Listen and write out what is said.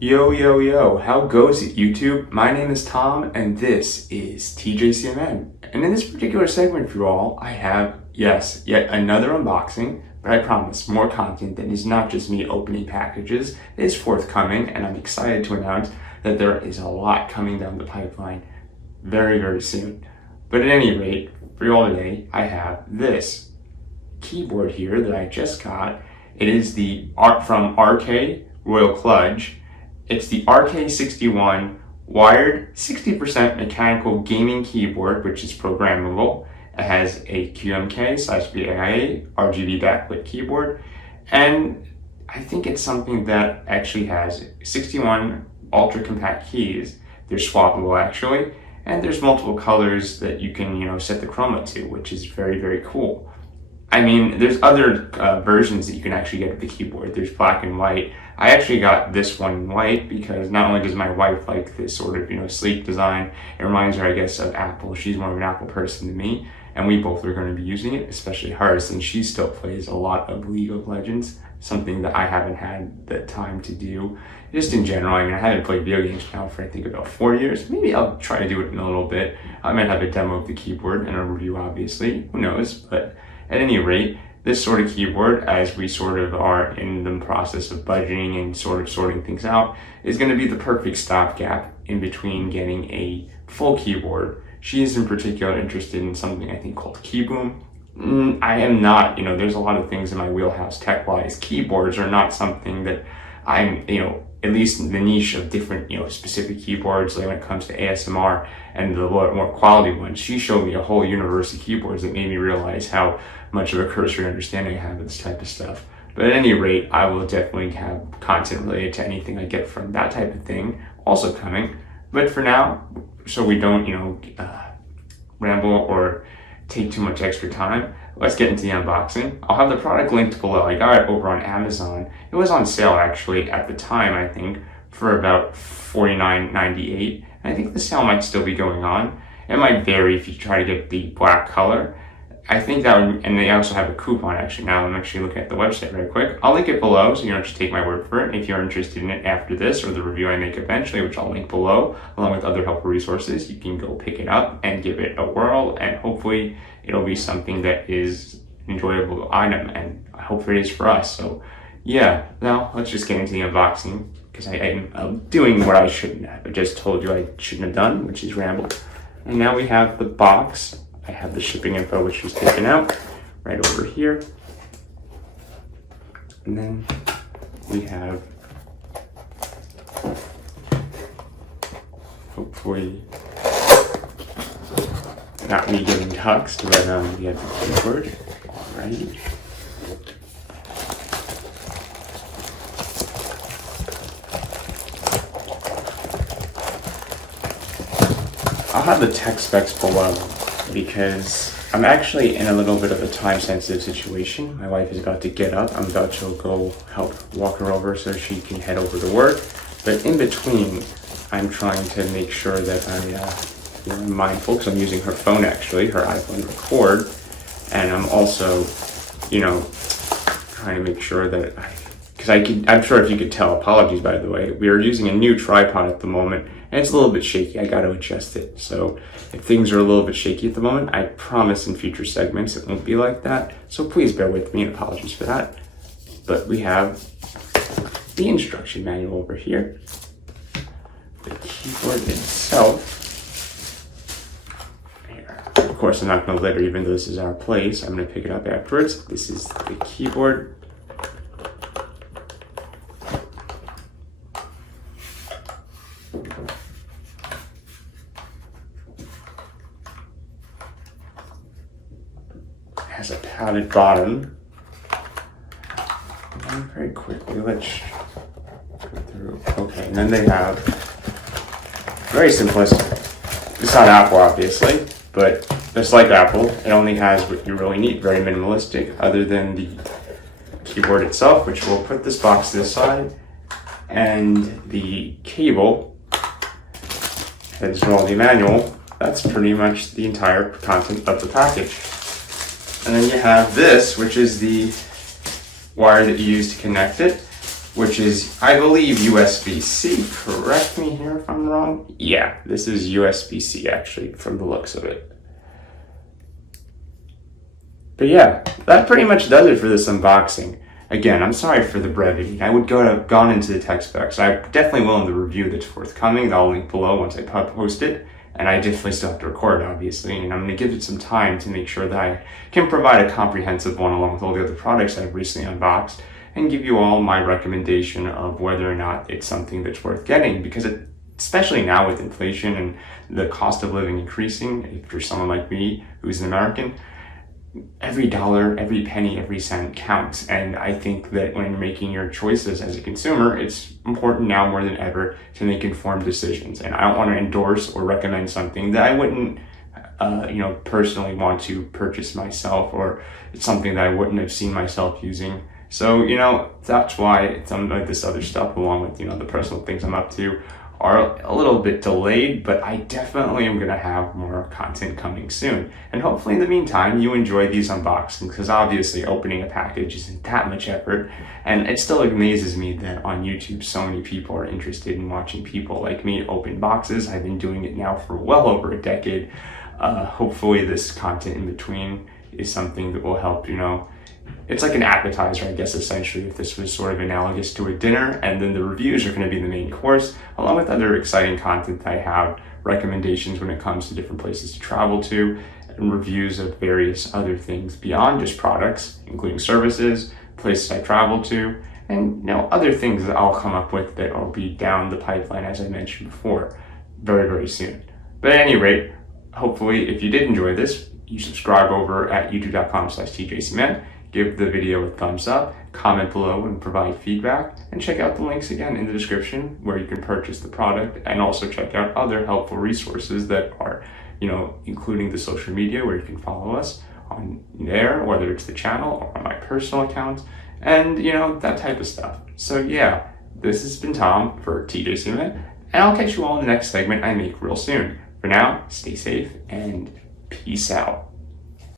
Yo, yo, yo, how goes it, YouTube? My name is Tom, and this is TJCMN. And in this particular segment for you all, I have, yes, yet another unboxing, but I promise more content that is not just me opening packages is forthcoming, and I'm excited to announce that there is a lot coming down the pipeline very, very soon. But at any rate, for you all today, I have this keyboard here that I just got. It is the from ROYAL KLUDGE. It's the RK61 Wired 60% mechanical gaming keyboard, which is programmable. It has a QMK/BAIA RGB backlit keyboard, and I think it's something that actually has 61 ultra compact keys. They're swappable actually, and there's multiple colors that you can set the chroma to, which is very, very cool. I mean, there's other versions that you can actually get of the keyboard. There's black and white. I actually got this one in white because not only does my wife like this sort of, sleek design, it reminds her, I guess, of Apple. She's more of an Apple person than me, and we both are going to be using it, especially her, since she still plays a lot of League of Legends, something that I haven't had the time to do. Just in general, I mean, I haven't played video games now for I think about 4 years. Maybe I'll try to do it in a little bit. I might have a demo of the keyboard and a review, obviously. Who knows? But at any rate, this sort of keyboard, as we sort of are in the process of budgeting and sort of sorting things out, is going to be the perfect stopgap in between getting a full keyboard. She is in particular interested in something I think called Keyboom. I am not, there's a lot of things in my wheelhouse tech-wise. Keyboards are not something that I'm, at least in the niche of different, specific keyboards, like when it comes to ASMR and the more quality ones. She showed me a whole universe of keyboards that made me realize how much of a cursory understanding I have of this type of stuff. But at any rate, I will definitely have content related to anything I get from that type of thing also coming. But for now, so we don't, ramble or take too much extra time, let's get into the unboxing. I'll have the product linked below. I got it over on Amazon. It was on sale actually at the time, I think, for about $49.98. And I think the sale might still be going on. It might vary if you try to get the black color. I think that would, and they also have a coupon actually. Now I'm actually looking at the website very quick. I'll link it below, so you don't just take my word for it. If you're interested in it after this or the review I make eventually, which I'll link below, along with other helpful resources, you can go pick it up and give it a whirl, and hopefully it'll be something that is an enjoyable item, and hopefully it is for us. So yeah, now let's just get into the unboxing, because I'm doing what I shouldn't have. I just told you I shouldn't have done, which is ramble. And now we have the box. I have the shipping info, which was taken out right over here. And then we have, hopefully, not me getting tuxed, but we have the keyboard. Alright. I'll have the tech specs below, because I'm actually in a little bit of a time-sensitive situation. My wife is about to get up. I'm about to go help walk her over so she can head over to work. But in between, I'm trying to make sure that I'm mindful, because I'm using her phone actually, her iPhone record. And I'm also, trying to make sure that I'm sure if you could tell, apologies by the way, we are using a new tripod at the moment, and it's a little bit shaky. I got to adjust it. So if things are a little bit shaky at the moment, I promise in future segments it won't be like that. So please bear with me, and apologies for that. But we have the instruction manual over here. The keyboard itself. Here. Of course, I'm not going to litter, even though this is our place. I'm going to pick it up afterwards. This is the keyboard. Has a padded bottom. And very quickly, let's go through. Okay, and then they have very simplistic. It's not Apple, obviously, but just like Apple, it only has what you really need. Very minimalistic, other than the keyboard itself, which we'll put this box to the side, and the cable, as well as the manual. That's pretty much the entire content of the package. And then you have this, which is the wire that you use to connect it, which is, I believe, USB-C. Correct me here if I'm wrong. Yeah, this is USB-C actually, from the looks of it. But yeah, that pretty much does it for this unboxing. Again, I'm sorry for the brevity. I would have gone into the tech specs. I definitely will in the review that's forthcoming. I'll link below once I post it. And I definitely still have to record, obviously. And I'm going to give it some time to make sure that I can provide a comprehensive one along with all the other products I've recently unboxed and give you all my recommendation of whether or not it's something that's worth getting. Because especially now with inflation and the cost of living increasing, if you're someone like me who's an American, every dollar, every penny, every cent counts. And I think that when you're making your choices as a consumer, it's important now more than ever to make informed decisions. And I don't want to endorse or recommend something that I wouldn't, personally want to purchase myself, or it's something that I wouldn't have seen myself using. So, that's why some of this other stuff, along with, the personal things I'm up to, are a little bit delayed, but I definitely am going to have more content coming soon. And hopefully in the meantime, you enjoy these unboxings, because obviously opening a package isn't that much effort. And it still amazes me that on YouTube, so many people are interested in watching people like me open boxes. I've been doing it now for well over a decade. Hopefully this content in between is something that will help, it's like an appetizer, I guess, essentially, if this was sort of analogous to a dinner, and then the reviews are going to be the main course, along with other exciting content that I have, recommendations when it comes to different places to travel to, and reviews of various other things beyond just products, including services, places I travel to, and other things that I'll come up with that will be down the pipeline, as I mentioned before, very, very soon. But at any rate, hopefully, if you did enjoy this, you subscribe over at youtube.com/TJCMN. Give the video a thumbs up, comment below and provide feedback, and check out the links again in the description where you can purchase the product, and also check out other helpful resources that are, including the social media where you can follow us on there, whether it's the channel or on my personal accounts, and, that type of stuff. So yeah, this has been Tom for TJCMN, and I'll catch you all in the next segment I make real soon. For now, stay safe and peace out.